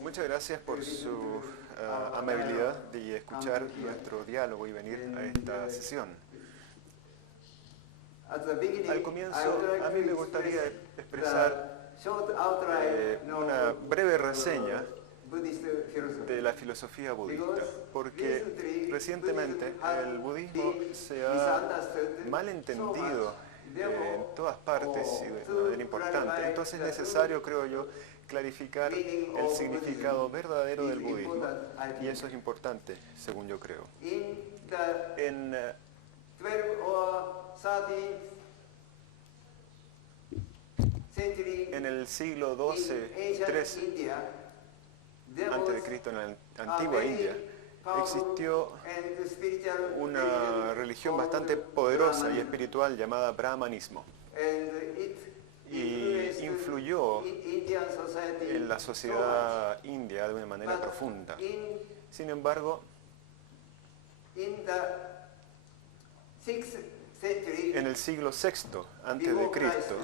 Muchas gracias por su amabilidad de escuchar nuestro diálogo y venir a esta sesión. Al comienzo, a mí me gustaría expresar una breve reseña de la filosofía budista, porque recientemente el budismo se ha malentendido en todas partes y de manera importante. Entonces es necesario, creo yo, clarificar el significado verdadero del budismo, y eso es importante, según yo creo. En el siglo XII, XIII, antes de Cristo, en la antigua India, existió una religión bastante poderosa y espiritual llamada brahmanismo, y influyó en la sociedad india de una manera profunda. Sin embargo, en el siglo VI antes de Cristo,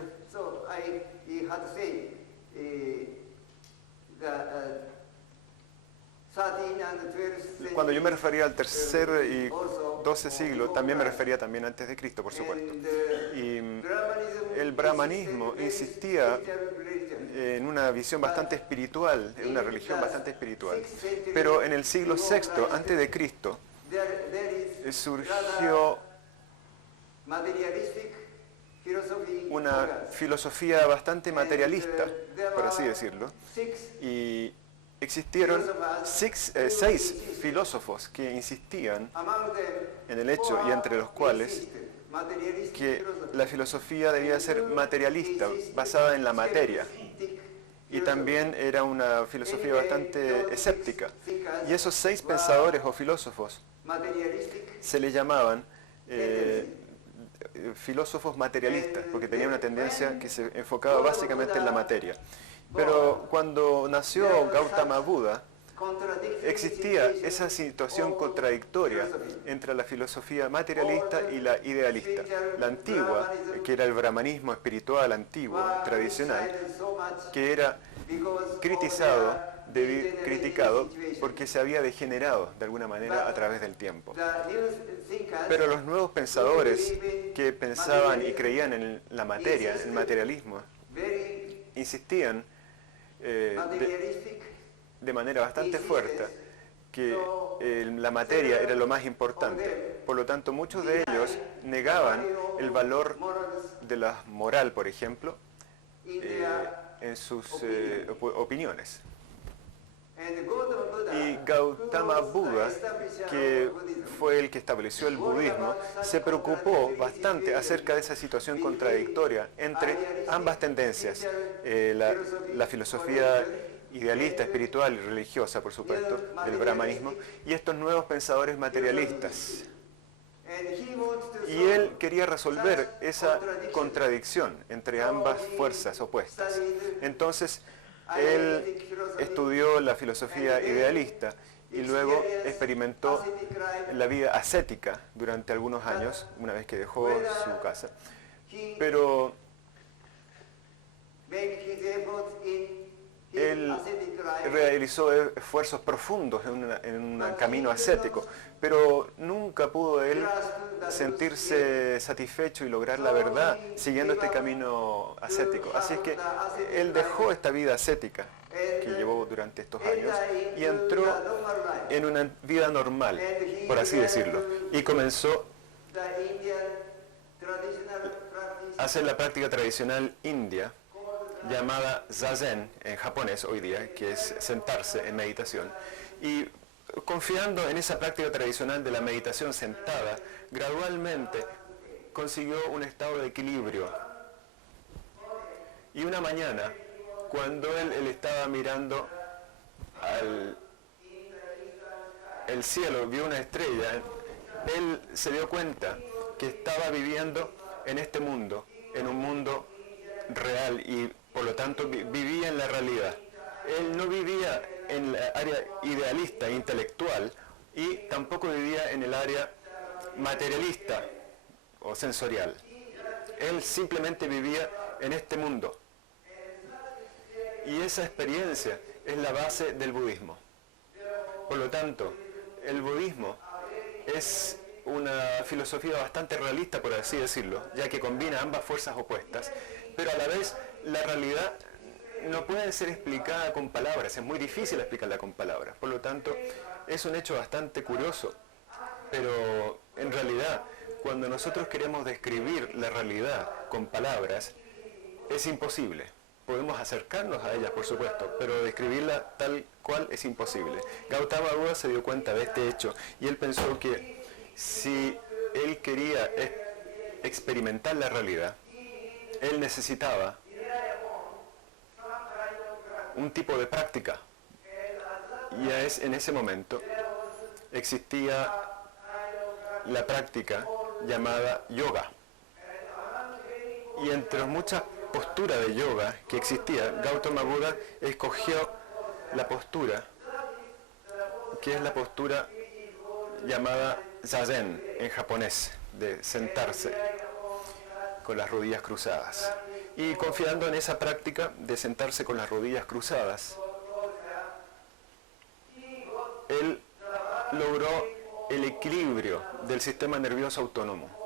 cuando yo me refería al tercer y XII siglo, también me refería también antes de Cristo, por supuesto. Y el brahmanismo insistía en una visión bastante espiritual, en una religión bastante espiritual. Pero en el siglo VI antes de Cristo surgió una filosofía bastante materialista, por así decirlo, y existieron seis filósofos que insistían en el hecho, y entre los cuales que la filosofía debía ser materialista, basada en la materia, y también era una filosofía bastante escéptica. Y esos seis pensadores o filósofos se les llamaban filósofos materialistas, porque tenían una tendencia que se enfocaba básicamente en la materia. Pero cuando nació Gautama Buda, existía esa situación contradictoria entre la filosofía materialista y la idealista. La antigua, que era el brahmanismo espiritual antiguo, tradicional, que era criticado porque se había degenerado de alguna manera a través del tiempo. Pero los nuevos pensadores que pensaban y creían en la materia, en el materialismo, insistían de manera bastante fuerte que la materia era lo más importante. Por lo tanto, muchos de ellos negaban el valor de la moral, por ejemplo, en sus opiniones. Y Gautama Buda, que fue el que estableció el budismo, se preocupó bastante acerca de esa situación contradictoria entre ambas tendencias, la filosofía idealista, espiritual y religiosa, por supuesto, del brahmanismo, y estos nuevos pensadores materialistas. Y él quería resolver esa contradicción entre ambas fuerzas opuestas. Entonces, él estudió la filosofía idealista y luego experimentó la vida ascética durante algunos años, una vez que dejó su casa. Pero él realizó esfuerzos profundos en un camino ascético, pero nunca pudo él sentirse satisfecho y lograr la verdad siguiendo este camino ascético. Así es que él dejó esta vida ascética que llevó durante estos años y entró en una vida normal, por así decirlo, y comenzó a hacer la práctica tradicional india, llamada Zazen en japonés hoy día, que es sentarse en meditación. Y confiando en esa práctica tradicional de la meditación sentada, gradualmente consiguió un estado de equilibrio. Y una mañana, cuando él estaba mirando el cielo, vio una estrella, él se dio cuenta que estaba viviendo en este mundo, en un mundo real, y por lo tanto vivía en la realidad. Él no vivía en la área idealista, intelectual, y tampoco vivía en el área materialista o sensorial. Él simplemente vivía en este mundo. Y esa experiencia es la base del budismo. Por lo tanto, el budismo es una filosofía bastante realista, por así decirlo, ya que combina ambas fuerzas opuestas, pero a la vez la realidad no puede ser explicada con palabras, es muy difícil explicarla con palabras. Por lo tanto, es un hecho bastante curioso, pero en realidad, cuando nosotros queremos describir la realidad con palabras, es imposible. Podemos acercarnos a ella, por supuesto, pero describirla tal cual es imposible. Gautama Buda se dio cuenta de este hecho y él pensó que si él quería experimentar la realidad, él necesitaba un tipo de práctica. Y en ese momento existía la práctica llamada yoga. Y entre muchas posturas de yoga que existía, Gautama Buda escogió la postura que es la postura llamada zazen en japonés, de sentarse con las rodillas cruzadas. Y confiando en esa práctica de sentarse con las rodillas cruzadas, él logró el equilibrio del sistema nervioso autónomo.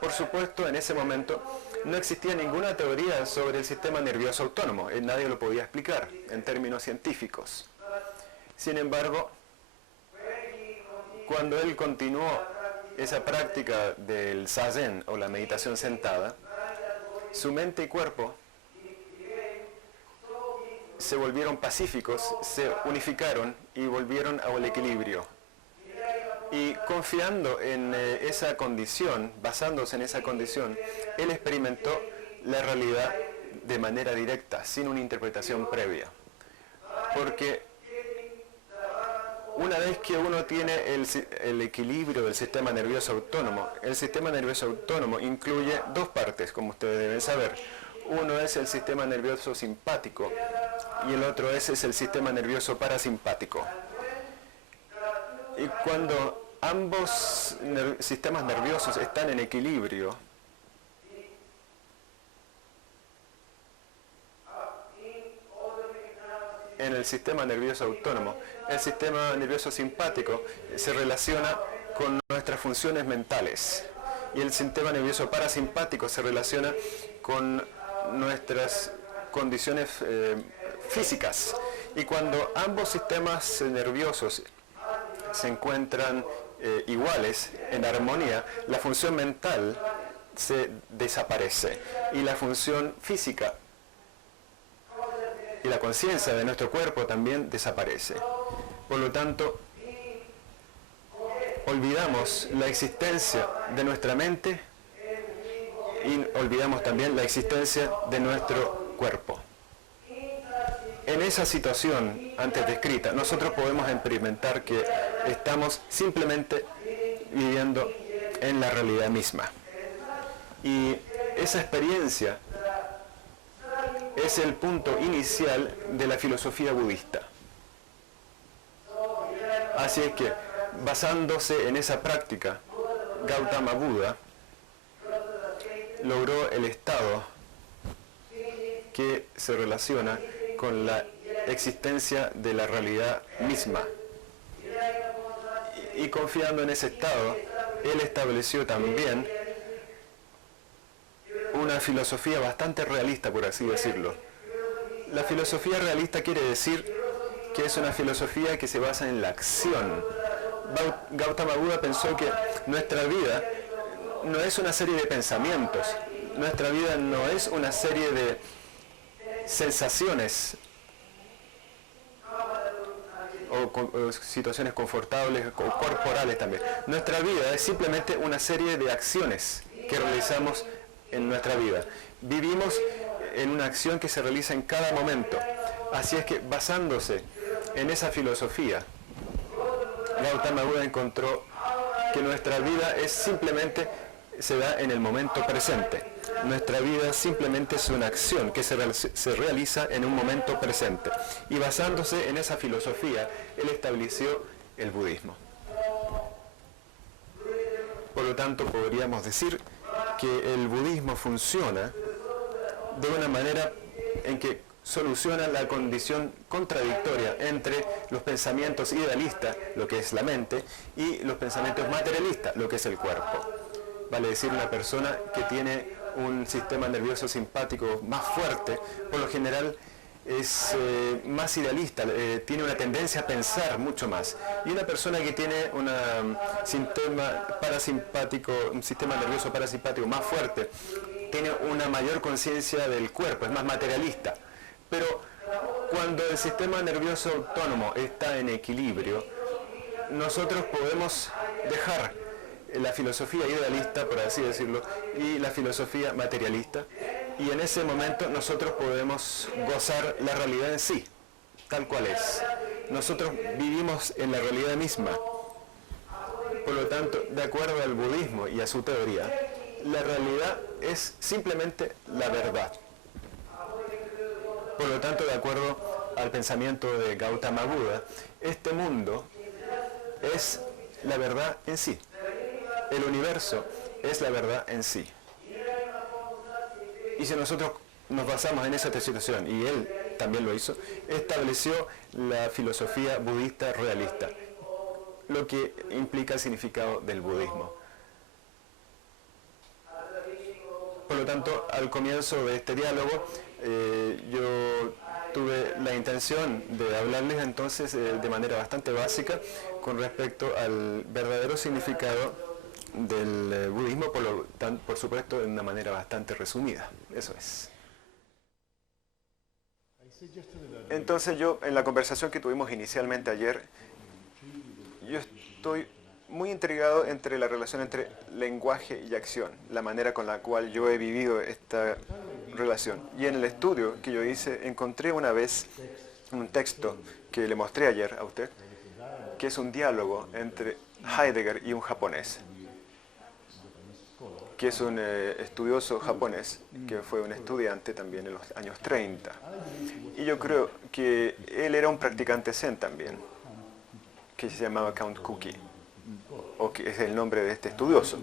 Por supuesto, en ese momento no existía ninguna teoría sobre el sistema nervioso autónomo, nadie lo podía explicar en términos científicos. Sin embargo, cuando él continuó esa práctica del zazen o la meditación sentada, su mente y cuerpo se volvieron pacíficos, se unificaron y volvieron al equilibrio. Y confiando en esa condición, basándose en esa condición, él experimentó la realidad de manera directa, sin una interpretación previa. Porque una vez que uno tiene el equilibrio del sistema nervioso autónomo, el sistema nervioso autónomo incluye dos partes, como ustedes deben saber. Uno es el sistema nervioso simpático y el otro es el sistema nervioso parasimpático. Y cuando ambos sistemas nerviosos están en equilibrio, en el sistema nervioso autónomo, el sistema nervioso simpático se relaciona con nuestras funciones mentales y el sistema nervioso parasimpático se relaciona con nuestras condiciones físicas. Y cuando ambos sistemas nerviosos se encuentran iguales, en armonía, la función mental se desaparece y la función física y la conciencia de nuestro cuerpo también desaparece. Por lo tanto, olvidamos la existencia de nuestra mente y olvidamos también la existencia de nuestro cuerpo. En esa situación antes descrita, nosotros podemos experimentar que estamos simplemente viviendo en la realidad misma. Y esa experiencia es el punto inicial de la filosofía budista. Así es que, basándose en esa práctica, Gautama Buda logró el estado que se relaciona con la existencia de la realidad misma. Y confiando en ese estado, él estableció también una filosofía bastante realista, por así decirlo. La filosofía realista quiere decir que es una filosofía que se basa en la acción. Gautama Buda pensó que nuestra vida no es una serie de pensamientos, nuestra vida no es una serie de sensaciones o situaciones confortables o corporales también. Nuestra vida es simplemente una serie de acciones que realizamos en nuestra vida. Vivimos en una acción que se realiza en cada momento. Así es que, basándose en esa filosofía, Gautama Buda encontró que nuestra vida se da en el momento presente. Nuestra vida simplemente es una acción que se realiza en un momento presente. Y basándose en esa filosofía, él estableció el budismo. Por lo tanto, podríamos decir que el budismo funciona de una manera en que soluciona la condición contradictoria entre los pensamientos idealistas, lo que es la mente, y los pensamientos materialistas, lo que es el cuerpo. Vale decir, una persona que tiene un sistema nervioso simpático más fuerte, por lo general es más idealista, tiene una tendencia a pensar mucho más. Y una persona que tiene un sistema nervioso parasimpático más fuerte, tiene una mayor conciencia del cuerpo, es más materialista. Pero cuando el sistema nervioso autónomo está en equilibrio, nosotros podemos dejar la filosofía idealista, por así decirlo, y la filosofía materialista, y en ese momento nosotros podemos gozar la realidad en sí, tal cual es. Nosotros vivimos en la realidad misma. Por lo tanto, de acuerdo al budismo y a su teoría, la realidad es simplemente la verdad. Por lo tanto, de acuerdo al pensamiento de Gautama Buda, este mundo es la verdad en sí. El universo es la verdad en sí. Y si nosotros nos basamos en esa situación, y él también lo hizo, estableció la filosofía budista realista, lo que implica el significado del budismo. Por lo tanto, al comienzo de este diálogo, yo tuve la intención de hablarles entonces de manera bastante básica con respecto al verdadero significado del budismo, por supuesto, de una manera bastante resumida. Eso es. Entonces yo, en la conversación que tuvimos inicialmente ayer, yo estoy muy intrigado entre la relación entre lenguaje y acción, la manera con la cual yo he vivido esta relación. Y en el estudio que yo hice, encontré una vez un texto que le mostré ayer a usted, que es un diálogo entre Heidegger y un japonés, que es un estudioso japonés, que fue un estudiante también en los años 30. Y yo creo que él era un practicante zen también, que se llamaba Count Kuki, o que es el nombre de este estudioso.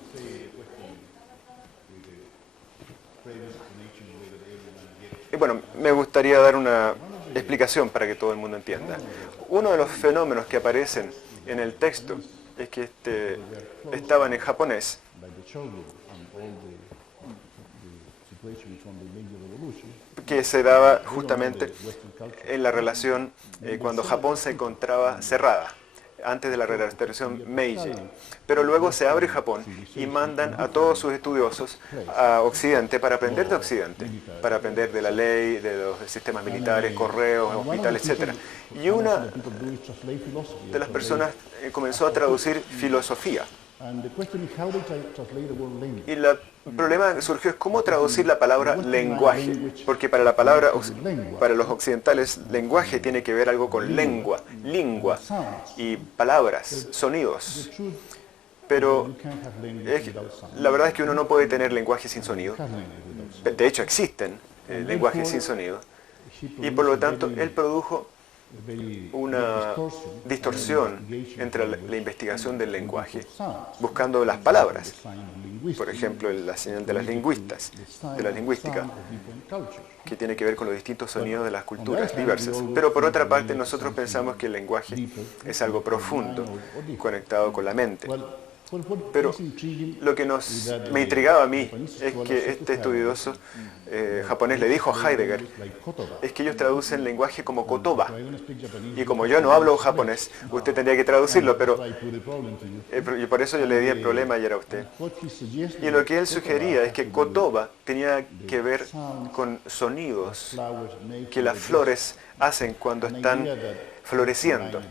Y bueno, me gustaría dar una explicación para que todo el mundo entienda. Uno de los fenómenos que aparecen en el texto es que estaban en japonés, que se daba justamente en la relación cuando Japón se encontraba cerrada, antes de la restauración Meiji. Pero luego se abre Japón y mandan a todos sus estudiosos a Occidente para aprender de Occidente, para aprender de la ley, de los sistemas militares, correos, hospitales, etc. Y una de las personas comenzó a traducir filosofía. Y el problema que surgió es cómo traducir la palabra lenguaje, porque para los occidentales, lenguaje tiene que ver algo con lengua, y palabras, sonidos. Pero la verdad es que uno no puede tener lenguaje sin sonido. De hecho, existen lenguajes sin sonido. Y por lo tanto, él produjo una distorsión entre la investigación del lenguaje, buscando las palabras, por ejemplo, la señal de las lingüistas, de la lingüística, que tiene que ver con los distintos sonidos de las culturas diversas. Pero por otra parte, nosotros pensamos que el lenguaje es algo profundo, conectado con la mente. Pero lo que me intrigaba a mí es que este estudioso japonés le dijo a Heidegger, es que ellos traducen lenguaje como kotoba. Y como yo no hablo japonés, usted tendría que traducirlo, pero y por eso yo le di el problema ayer a usted. Y lo que él sugería es que kotoba tenía que ver con sonidos que las flores hacen cuando están floreciendo.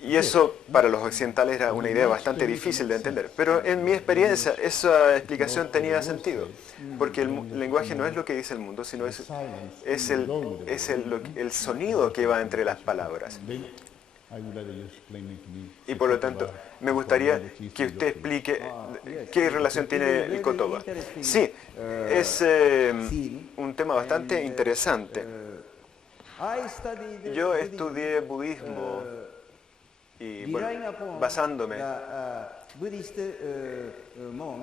Y eso para los occidentales era una idea bastante difícil de entender. Pero en mi experiencia esa explicación tenía sentido. Porque el lenguaje no es lo que dice el mundo, sino es el sonido que va entre las palabras. Y por lo tanto, me gustaría que usted explique qué relación tiene el kotoba. Sí, es un tema bastante interesante. Yo estudié budismo y bueno, basándome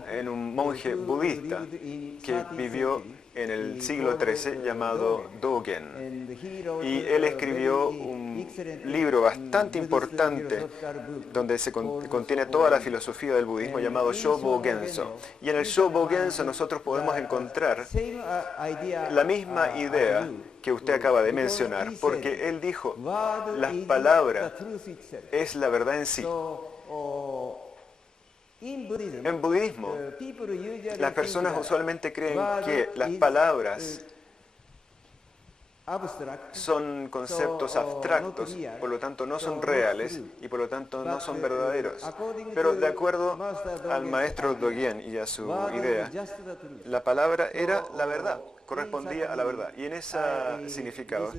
en un monje budista que vivió en el siglo XIII llamado Dogen. Y él escribió un libro bastante importante donde se contiene toda la filosofía del budismo llamado Shobo Genso. Y en el Shobo Genso nosotros podemos encontrar la misma idea que usted acaba de mencionar, porque él dijo, las palabras es la verdad en sí. En budismo, las personas usualmente creen que las palabras son conceptos abstractos, por lo tanto no son reales y por lo tanto no son verdaderos. Pero de acuerdo al maestro Dogen y a su idea, la palabra era la verdad, correspondía a la verdad. Y en ese significado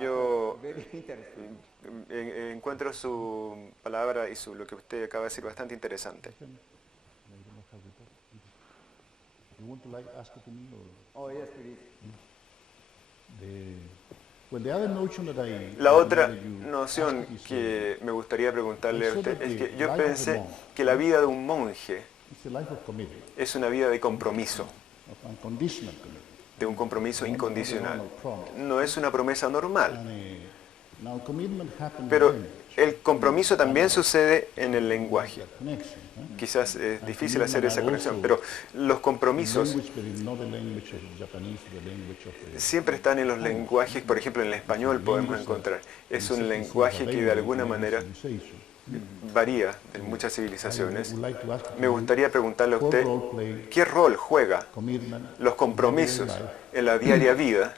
yo encuentro su palabra y lo que usted acaba de decir bastante interesante. La otra noción que me gustaría preguntarle a usted es que yo pensé que la vida de un monje es una vida de compromiso, de un compromiso incondicional. No es una promesa normal. Pero el compromiso también sucede en el lenguaje. Quizás es difícil hacer esa conexión, pero los compromisos siempre están en los lenguajes. Por ejemplo, en el español podemos encontrar. Es un lenguaje que de alguna manera varía en muchas civilizaciones. Me gustaría preguntarle a usted, ¿qué rol juega los compromisos en la diaria vida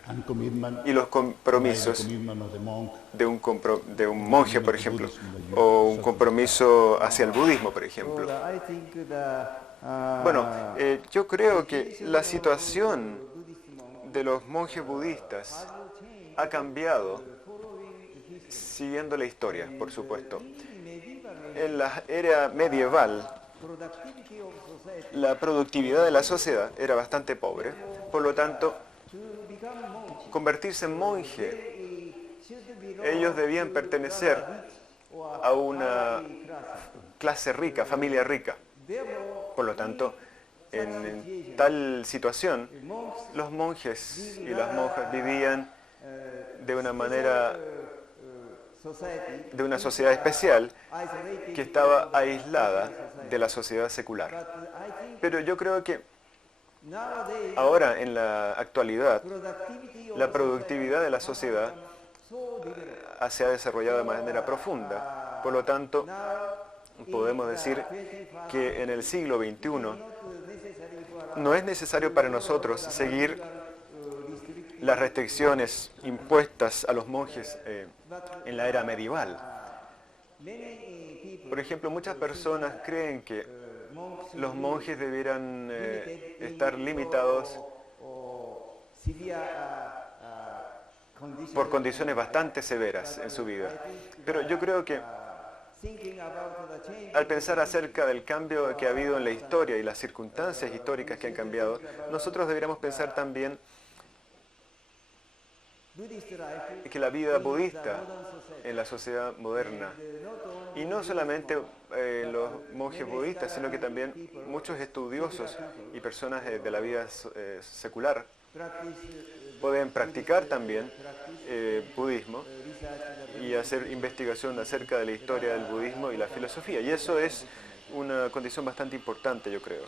y los compromisos de un monje, por ejemplo, o un compromiso hacia el budismo, por ejemplo? Bueno, yo creo que la situación de los monjes budistas ha cambiado siguiendo la historia, por supuesto. En la era medieval, la productividad de la sociedad era bastante pobre, por lo tanto, convertirse en monje, ellos debían pertenecer a una clase rica, familia rica. Por lo tanto, en tal situación, los monjes y las monjas vivían de una manera, de una sociedad especial que estaba aislada de la sociedad secular. Pero yo creo que ahora, en la actualidad, la productividad de la sociedad se ha desarrollado de manera profunda. Por lo tanto, podemos decir que en el siglo XXI no es necesario para nosotros seguir las restricciones impuestas a los monjes en la era medieval. Por ejemplo, muchas personas creen que los monjes debieran estar limitados por condiciones bastante severas en su vida. Pero yo creo que al pensar acerca del cambio que ha habido en la historia y las circunstancias históricas que han cambiado, nosotros deberíamos pensar también que la vida budista en la sociedad moderna, y no solamente los monjes budistas, sino que también muchos estudiosos y personas de la vida secular pueden practicar también budismo y hacer investigación acerca de la historia del budismo y la filosofía. Y eso es una condición bastante importante, yo creo.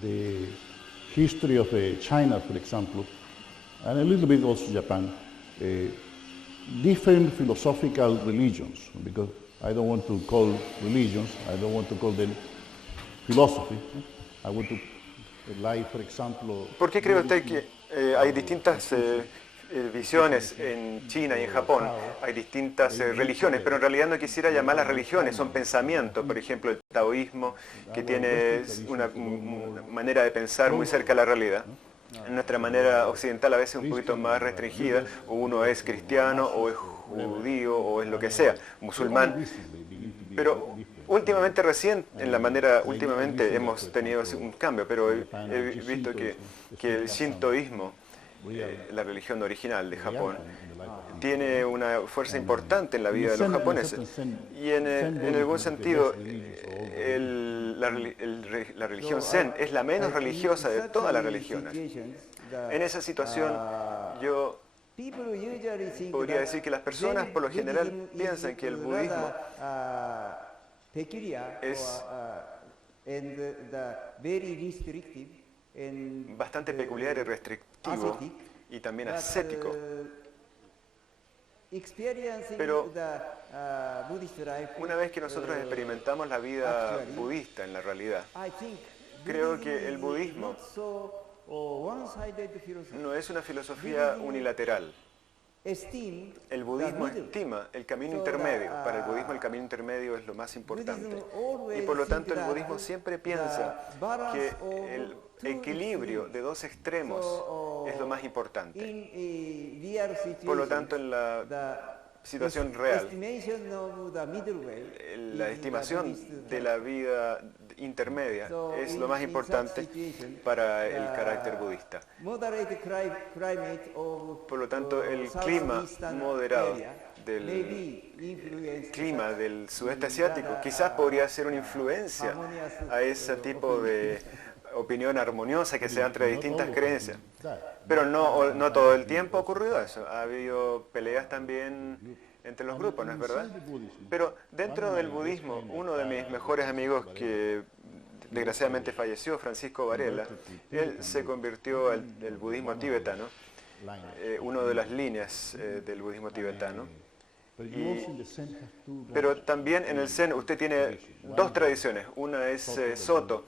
The history of China, for example, and a little bit also Japan, different philosophical religions, because I don't want to call religions, I don't want to call them philosophy. I want to like, for example... ¿Por qué cree usted que hay distintas visiones en China y en Japón? Hay distintas religiones, pero en realidad no quisiera llamarlas religiones, son pensamientos. Por ejemplo, el taoísmo, que tiene una manera de pensar muy cerca a la realidad. En nuestra manera occidental a veces un poquito más restringida, o uno es cristiano, o es judío, o es lo que sea, musulmán. Pero últimamente últimamente hemos tenido un cambio, pero he visto que el shintoísmo la religión original de real Japón, in the life of tiene una fuerza importante en la vida de los japoneses. Y en algún sentido, la religión Zen es la menos religiosa de todas las religiones. En esa situación, yo podría decir que las personas por lo general piensan que el budismo es bastante peculiar y restrictivo y también ascético. Pero una vez que nosotros experimentamos la vida budista en la realidad, creo que el budismo no es una filosofía unilateral. El budismo estima el camino intermedio. Para el budismo el camino intermedio es lo más importante. Y por lo tanto el budismo siempre piensa que el equilibrio de dos extremos es lo más importante. Por lo tanto, en la situación real, la estimación de la vida intermedia es lo más importante para el carácter budista. Por lo tanto, el clima moderado del clima del sudeste asiático quizás podría ser una influencia a ese tipo de opinión armoniosa que se da entre distintas creencias. Pero no todo el tiempo ha ocurrido eso. Ha habido peleas también entre los grupos, ¿no es verdad? Pero dentro del budismo, uno de mis mejores amigos que desgraciadamente falleció, Francisco Varela, él se convirtió al budismo tibetano, una de las líneas del budismo tibetano. Pero también en el Zen usted tiene dos tradiciones. Una es Soto,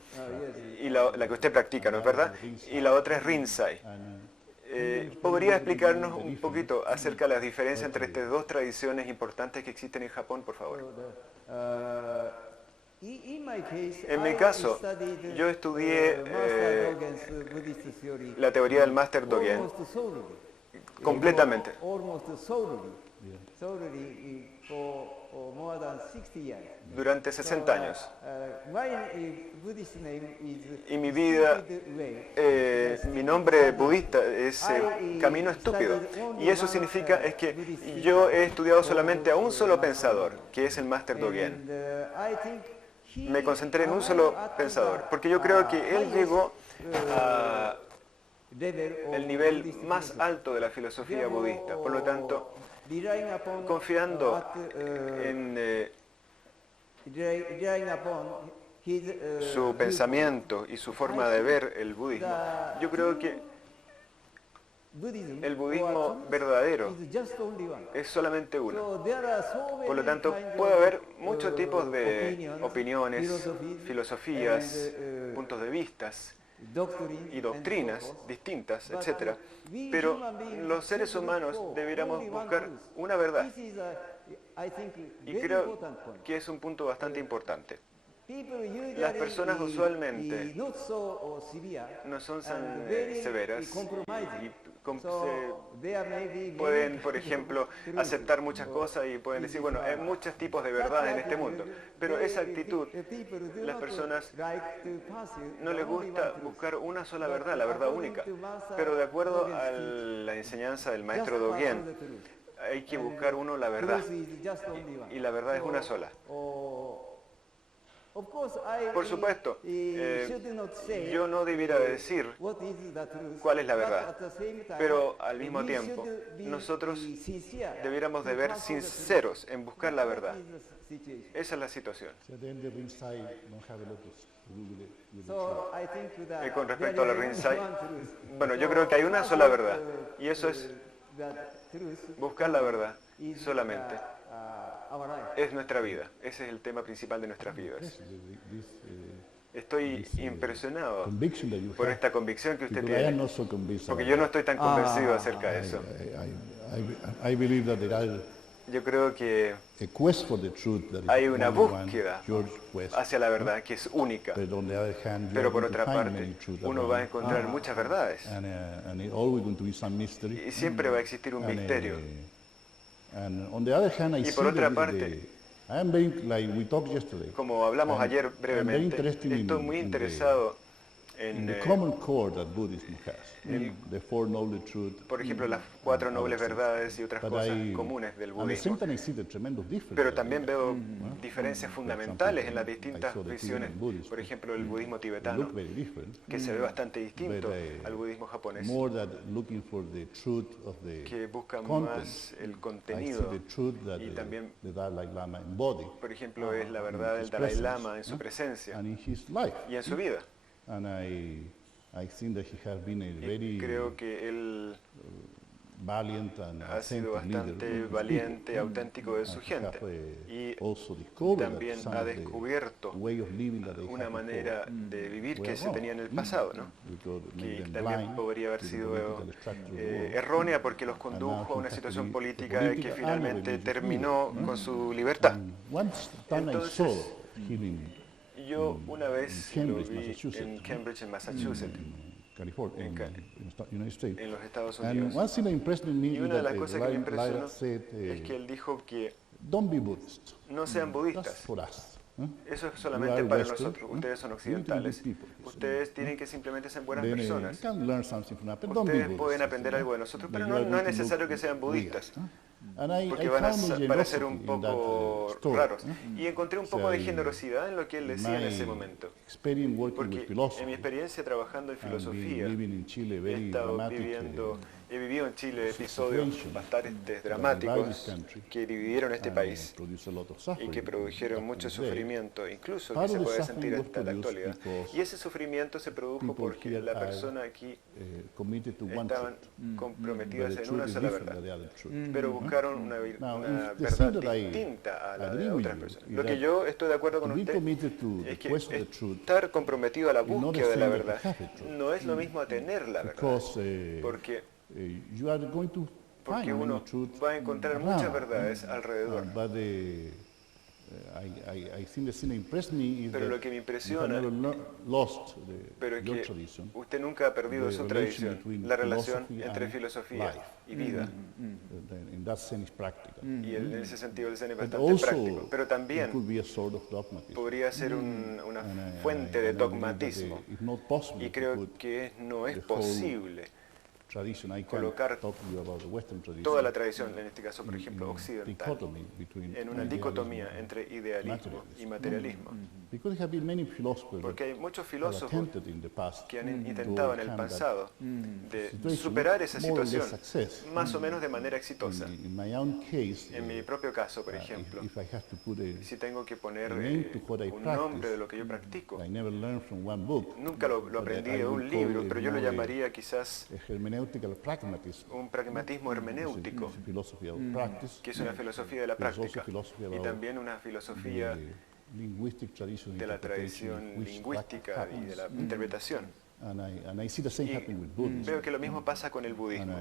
y la que usted practica, ¿no es verdad? Y la otra es Rinzai. ¿Podría explicarnos un poquito acerca de las diferencias entre estas dos tradiciones importantes que existen en Japón, por favor? En mi caso, yo estudié la teoría del Máster Dogen completamente. Durante 60 años. Y mi vida, mi nombre budista es Camino Estúpido. Y eso significa es que yo he estudiado solamente a un solo pensador, que es el Máster Dogen. Me concentré en un solo pensador, porque yo creo que él llegó a el nivel más alto de la filosofía budista. Por lo tanto, confiando en su pensamiento y su forma de ver el budismo, yo creo que el budismo verdadero es solamente uno. Por lo tanto, puede haber muchos tipos de opiniones, filosofías, puntos de vista y doctrinas distintas, etc. Pero los seres humanos deberíamos buscar una verdad. Y creo que es un punto bastante importante. Las personas usualmente no son tan severas y pueden, por ejemplo, aceptar muchas cosas y pueden decir, bueno, hay muchos tipos de verdad en este mundo. Pero esa actitud, las personas no les gusta buscar una sola verdad, la verdad única. Pero de acuerdo a la enseñanza del maestro Dogen, hay que buscar uno la verdad. Y la verdad es una sola. Por supuesto, yo no debiera decir cuál es la verdad, pero al mismo tiempo nosotros debiéramos de ver sinceros en buscar la verdad. Esa es la situación. Y con respecto a la Rinzai, bueno, yo creo que hay una sola verdad, y eso es buscar la verdad solamente. Es nuestra vida. Ese es el tema principal de nuestras vidas. Estoy impresionado por esta convicción que usted tiene, porque yo no estoy tan convencido acerca de eso. Yo creo que hay una búsqueda hacia la verdad que es única, pero por otra parte uno va a encontrar muchas verdades y siempre va a existir un misterio. Y por otra parte, como hablamos ayer brevemente, estoy muy interesado en the common core that Buddhism has, the Four Noble Truths. por ejemplo, las 4 nobles verdades y otras But cosas comunes del at the same budismo. time, I see the tremendous difference. Pero también veo diferencias fundamentales en las distintas visiones. Por ejemplo, el budismo tibetano, look very different, que se ve bastante distinto but, al budismo japonés, more that looking for the truth of the que busca content. más el I see contenido. the truth that Y también, the Dalai Lama embodied por ejemplo, es la verdad del his Dalai presence, Lama en su presencia and in his life. y en su vida. And I think that he has been a Y very creo que él valiant and ha sido authentic leader bastante of his valiente y people. auténtico de su And he gente. have, Y also discovered that también some ha of the descubierto way of living that they una had manera before de vivir were que se wrong. tenía en el pasado, ¿no? Because it made Que them también blind podría haber to the sido political structure of the world. errónea porque los condujo a una situación política que finalmente terminó con su libertad. And once time I Entonces, saw him in Yo una vez lo Cambridge, vi Massachusetts. en Cambridge, en Massachusetts, California, En in the United States. en los Estados And Unidos. one thing that impressed me Y is una de that las cosas que me impresionó Lyra said, es que él dijo que don't be Buddhist. no sean That's budistas. for us. Eso es You solamente are para Western, nosotros. Ustedes son you need to be occidentales. people. Ustedes tienen que simplemente ser buenas Then, personas. you can learn something from that, but don't be Ustedes Buddhist. pueden aprender algo de nosotros, pero Then no, you are no es going to necesario look que sean budistas, weird, And I porque van a found a parecer un generosity in that, poco story, raros. Y encontré un poco de So, generosidad en lo que él decía en ese momento. experience working Porque with philosophy, en mi experiencia trabajando en and filosofía, living in Chile, he very estado dramatic, he vivido en Chile episodios situation bastante that divided dramáticos this country que dividieron este and, país produced a lot of y suffering que produjeron back in mucho the day. sufrimiento, incluso que Part se of the puede suffering sentir was hasta la produced actualidad. because Y ese sufrimiento se produjo people porque here la are, persona aquí committed to one estaban truth. But comprometidas the en truth una is sola different verdad, than the other truth. pero buscaron una Now, verdad the thing that I distinta a la agree de with otras you personas. is Lo que that yo estoy de acuerdo con to be usted committed to es the que quest of the truth estar comprometido a la is not búsqueda the de la same as verdad to have the truth. no es lo mismo a tener la verdad, because porque you are going to porque find uno many truth va a encontrar around, muchas verdades alrededor. but I think the thing that impressed me is Pero that lo que me you have impresiona, never lost pero es your que tradition, usted nunca ha perdido the su relation tradición, between la relación philosophy entre and filosofía life. y vida. in that sense practical. Y en ese sentido el Zen es But bastante also, práctico, pero it también could be a sort of dogmatism. podría ser una And fuente de I believe that dogmatismo. it's not possible Y to creo put que no es the whole posible tradition. I can colocar talk to you about the Western tradition. toda la tradición, en este caso, por ejemplo, in occidental, dichotomy between en una idealism dicotomía and entre idealismo y materialismo. Because there have been many philosophers Porque hay muchos that have filósofos attempted in the past que han to intentado en el overcome that pasado de situation, superar esa more or less situación, success. más o menos de manera exitosa. In my own case, En mi propio caso, por ejemplo, if I have to put a si tengo que poner name to what I un practice, nombre de lo que yo practico, I never learned from one book. nunca lo but aprendí I de would un call libro, it pero yo lo more llamaría quizás a hermeneutical pragmatism. un pragmatismo hermenéutico, It's a philosophy of practice, que es una filosofía de la There's also práctica philosophy y about también una filosofía the linguistic tradition, de la interpretation of tradición which lingüística that y de happens. la interpretación. And I see the same Y happening with Buddhism. veo que lo mismo pasa con el And budismo.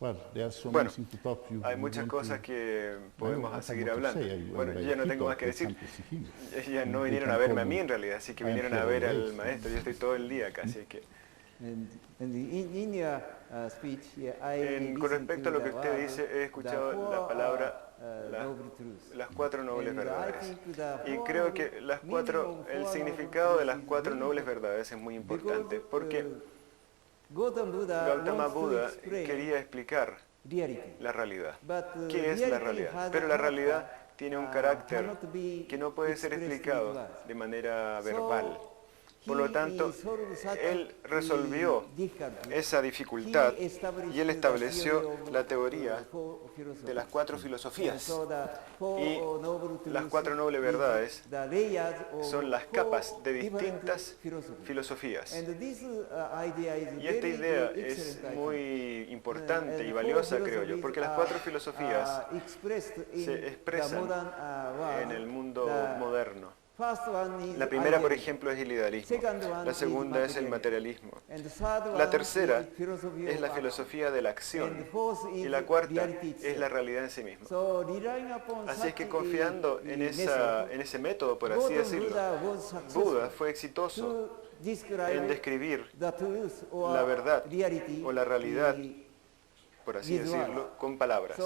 well, there are so Bueno, many things to talk to you. hay We muchas want cosas to- que I don't podemos have seguir more to hablando. say. Bueno, yo ya no tengo más que decir. Ellas no They vinieron can a verme a call mí me. en realidad, así que I am vinieron a here ver all day, al so- maestro. Yo estoy todo el día casi que. And in your speech, Con respecto a lo que usted dice, he escuchado la palabra las 4 nobles verdades. Y creo que el significado de las 4 nobles verdades es muy importante, porque Gautama Buda quería explicar la realidad. ¿Qué es la realidad? Pero la realidad tiene un carácter que no puede ser explicado de manera verbal. Por lo tanto, él resolvió esa dificultad y él estableció la teoría de las 4 filosofías. Y las 4 nobles verdades son las capas de distintas filosofías. Y esta idea es muy importante y valiosa, creo yo, porque las 4 filosofías se expresan en el mundo moderno. La primera, por ejemplo, es el idealismo. La segunda es el materialismo. La tercera es la filosofía de la acción. Y la cuarta es la realidad en sí misma. Así es que confiando en ese método, por así decirlo, Buda fue exitoso en describir la verdad o la realidad, por así decirlo, con palabras.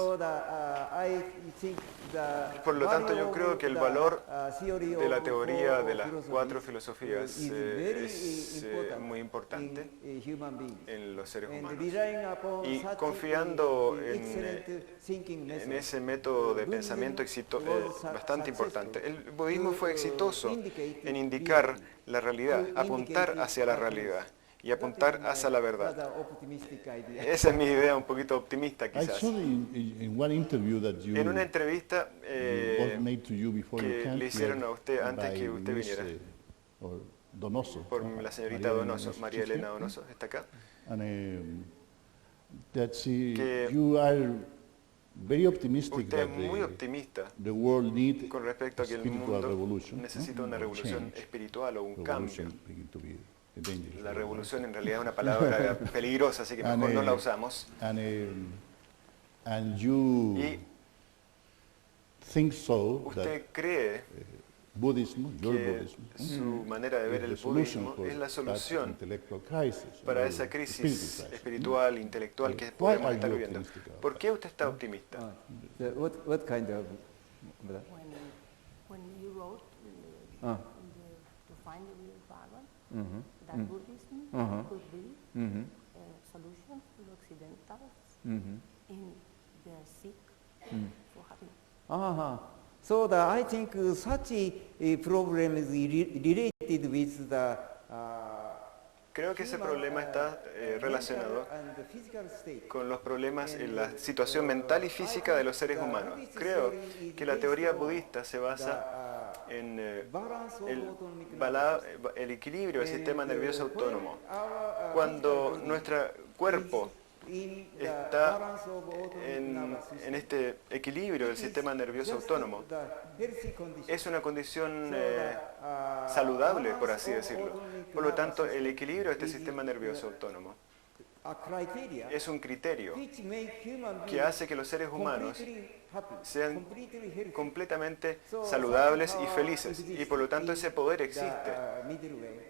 Por lo tanto, yo creo que el valor de la teoría de las 4 filosofías es importante human beings. en los seres And humanos. relying upon Y such confiando excellent thinking en method, ese método de pensamiento bastante importante. El budismo fue exitoso en indicar la realidad, apuntar hacia la realidad y apuntar hacia la verdad. rather optimistic idea. Esa es mi idea un poquito optimista I quizás. saw in one interview that you En una entrevista was made to you before you que came le hicieron a usted antes by que usted Miss, viniera, or Donoso, por la señorita María Donoso, Elena María Elena Donoso, Donoso, ¿está acá? and that Que you are very optimistic Usted that es muy optimista the world need con respecto a que el spiritual mundo revolution, necesita no? una Or revolución change. espiritual o un cambio. Revolution begin to be a dangerous La word. revolución en realidad es una palabra peligrosa, así que mejor no la usamos. And you Y think so that usted cree Buddhism, your que Buddhism, su manera de ver is el the solution budismo for es la that solución intellectual crisis, para or esa spiritual crisis crisis. espiritual, intelectual que Why podemos are estar you viviendo. optimistic about ¿Por qué usted está optimista? What kind of When you wrote to find the real Bhagavan, that Buddhism could be a solution to the Occidentals in their seek for happiness. So I think such a problem is related with the Creo que ese problema está relacionado and the physical state. con los problemas en la situación mental y física de los seres humanos. Creo que la teoría budista se basa en el equilibrio del sistema nervioso autónomo. Cuando nuestro cuerpo está en este equilibrio del sistema nervioso autónomo, es una condición saludable, por así decirlo. Por lo tanto, el equilibrio de este sistema nervioso autónomo es un criterio que hace que los seres humanos sean completamente saludables y felices. Y por lo tanto ese poder existe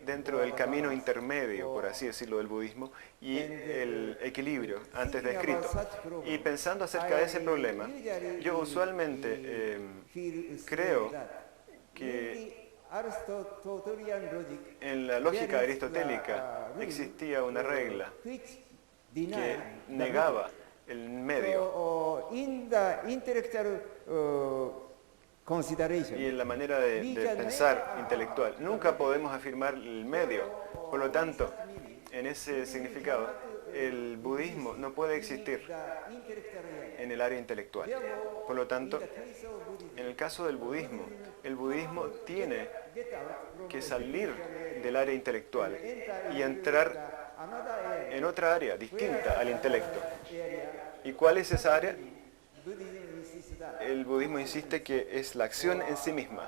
dentro del camino intermedio, por así decirlo, del budismo y el equilibrio antes descrito. Y pensando acerca de ese problema, yo usualmente creo que en la lógica aristotélica existía una regla que negaba el medio. In the intellectual consideration, Y en la manera de pensar intelectual. Nunca podemos afirmar el medio. Por lo tanto, en ese significado, el budismo no puede existir en el área intelectual. Por lo tanto, en el caso del budismo, el budismo tiene que salir del área intelectual y entrar en otra área distinta al intelecto. ¿Y cuál es esa área? El budismo insiste que es la acción en sí misma,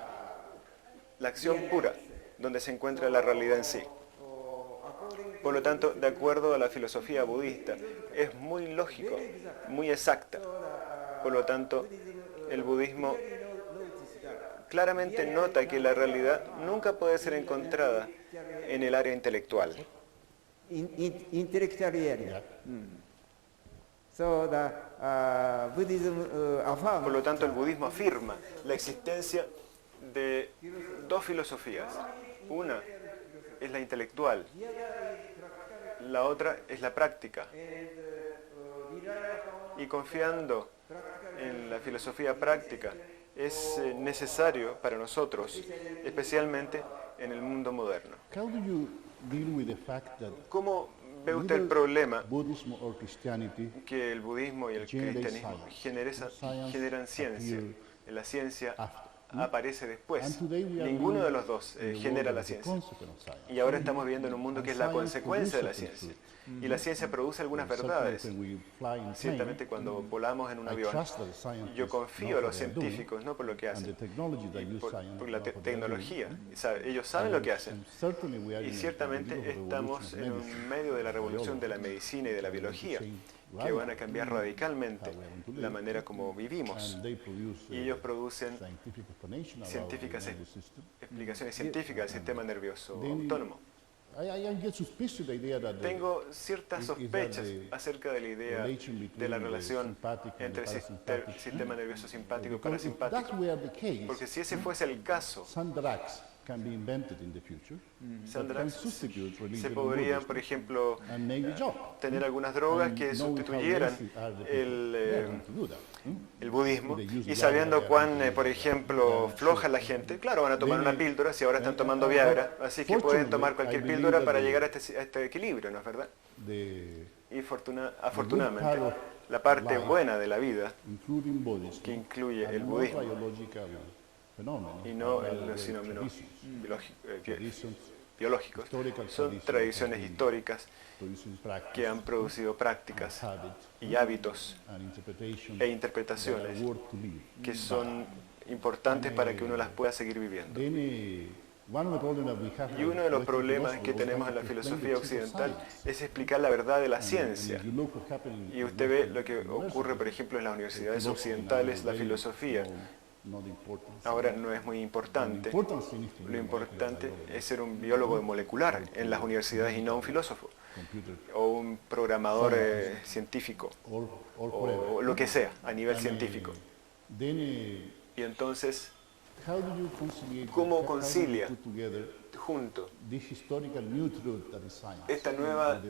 la acción pura, donde se encuentra la realidad en sí. Por lo tanto, de acuerdo a la filosofía budista, es muy lógico, muy exacta. Por lo tanto, el budismo claramente nota que la realidad nunca puede ser encontrada en el área intelectual. intellectual area. So the Buddhism affirms Por lo tanto, el budismo afirma la existencia de dos filosofías. Una es la intelectual, la otra es la práctica. Y confiando en la filosofía práctica, es necesario para nosotros, especialmente en el mundo moderno. How do you deal with the fact that ¿Cómo ve usted el problema Buddhism or Christianity que el budismo y el generate cristianismo science? generan ciencia? Appear En la ciencia after. aparece después. And today we are Ninguno living de los dos in a genera world la as a ciencia. consequence of science. Y ahora estamos viviendo en un mundo que es la And science consecuencia de la produces ciencia. truth. Y la ciencia produce algunas Certainly verdades. when we fly in Ciertamente plane, cuando volamos en un I avión, trust that the scientists yo know confío a what los they're doing, científicos, no por lo que and the hacen, technology that use por science la know what they're tecnología. doing. Ellos saben lo que hacen. And certainly we are Y in the ciertamente middle of a estamos revolution en of un medicine, medio de la revolución de la biology, medicina y de la biología, que van a cambiar radicalmente la manera como vivimos. and they produce Y ellos producen scientific explanation about científicas the nervous system. explicaciones científicas del sistema nervioso Then autónomo. I get suspicious the idea that Tengo ciertas is that sospechas the acerca de la idea relation between de la the relación sympathetic and entre the el parasympathetic sistema nervioso simpático y because if that's parasimpático. were the case, Porque si ese fuese el caso, some drugs can be invented in the future that Sandra, can substitute se religion and podrían, por Buddhism ejemplo, and make the job. tener algunas drogas And que knowing how sustituyeran lazy are the people, el, they are going to do that. el budismo, They use y Viagra, sabiendo they are cuán, going to por use ejemplo, Viagra, floja sure. la gente, claro, van a tomar una píldora si ahora están tomando but Viagra, así que pueden tomar fortunately, cualquier I believe píldora that para the- llegar a este equilibrio, ¿no es verdad? The Y part afortunadamente, of la parte life, buena de la vida, including Buddhism, que incluye are el not budismo biological phenomena, y no are los fenómenos traditions, biológicos, historical son traditions tradiciones that have been históricas producing practice, que han producido prácticas habits, y hábitos and interpretations e that interpretaciones are worth to live. que son importantes para que uno las pueda seguir viviendo. Then, one of the problems that we have Y in uno de los Western problemas philosophy que was tenemos how en la to explain the filosofía truth of occidental science. es explicar la verdad de la And ciencia. if you look what's happening Y in usted ve Western lo que ocurre, por universities, ejemplo, en las universidades philosophy occidentales, now la is filosofía not important. ahora no es muy importante. Lo importante es ser un biólogo molecular en las universidades y no un filósofo o un programador científico o lo que sea a nivel científico. Y entonces, ¿cómo concilia junto esta nueva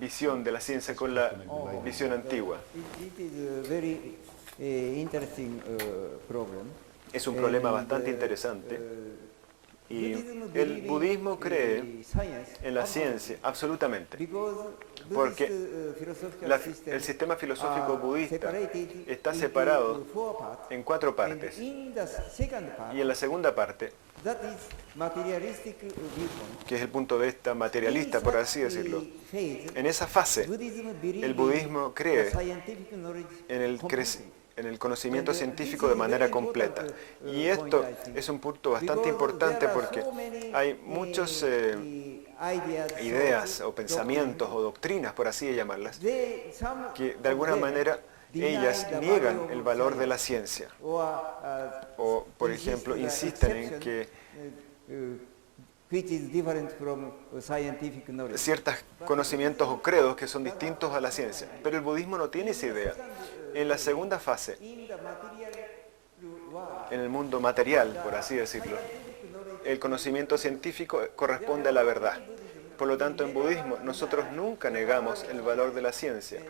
visión de la ciencia con la visión antigua? It is a very interesting problem. Es un problema And, bastante interesante. Y Buddhism el believe budismo cree in science en la ciencia, absolutamente. because Porque Buddhist, philosophical el sistema filosófico are budista separated está into separado four parts. en 4 And partes. in the second part, Y en la segunda parte, that is materialistic viewpoint. que es el punto de vista materialista, por así decirlo, Phase, en esa fase Buddhism believe el budismo the cree scientific knowledge en el, completely. en el conocimiento científico de manera completa. Y esto es un punto bastante importante porque hay muchas ideas o pensamientos o doctrinas, por así llamarlas, que de alguna manera ellas niegan el valor de la ciencia. O, por ejemplo, insisten en que which is different from scientific knowledge. ciertos conocimientos o credos que son distintos a la ciencia. Pero el budismo no tiene esa idea. En la segunda fase, In the material world, en el mundo material, por así decirlo, el conocimiento científico corresponde a la verdad. Por lo tanto, en budismo nosotros nunca negamos el valor de la ciencia.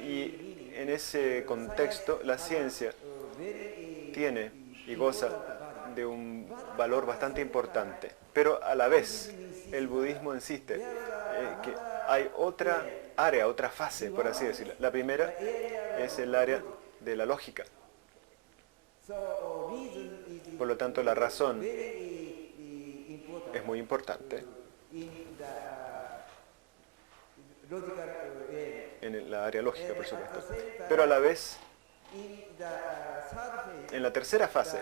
Y en ese contexto, la ciencia tiene y goza de un valor bastante importante. Pero a la vez, el budismo insiste que hay otra área, otra fase, por así decirlo. La primera es el área de la lógica. so reason is Por lo tanto, la razón very important es muy importante in the logical area. en la área lógica, por supuesto. Pero a la vez, In the third phase, en la tercera fase,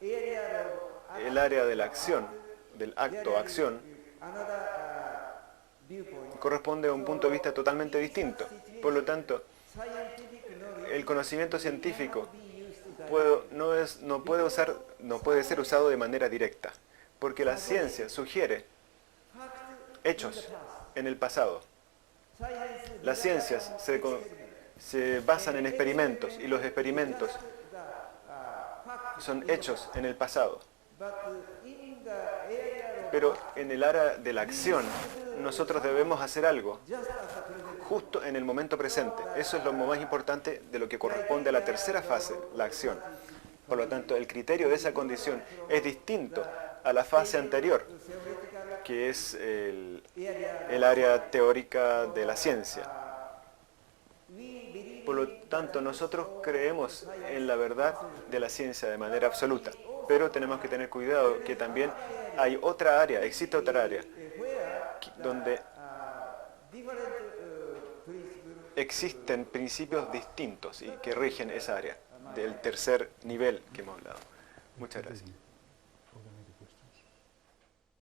area of el área de la acción, del acto, acción, another viewpoint. corresponde a un punto de vista totalmente distinto. Por lo tanto, Scientific knowledge el conocimiento científico be used no puede ser usado de manera directa, porque la ciencia sugiere hechos en el pasado. Las ciencias se basan en experimentos y los experimentos son hechos en el pasado. but in the area of Pero en el área de la acción, nosotros debemos hacer algo just as a present justo en el momento presente. Eso es lo más importante de lo que corresponde a la tercera fase, la acción. Por lo tanto, el criterio de esa condición es distinto a la fase anterior, que es el área teórica de la ciencia. Por lo tanto, nosotros creemos en la verdad de la ciencia de manera absoluta, pero tenemos que tener cuidado que también hay otra área, existe otra área, donde existen principios distintos y que rigen esa área del tercer nivel que hemos hablado. Muchas gracias.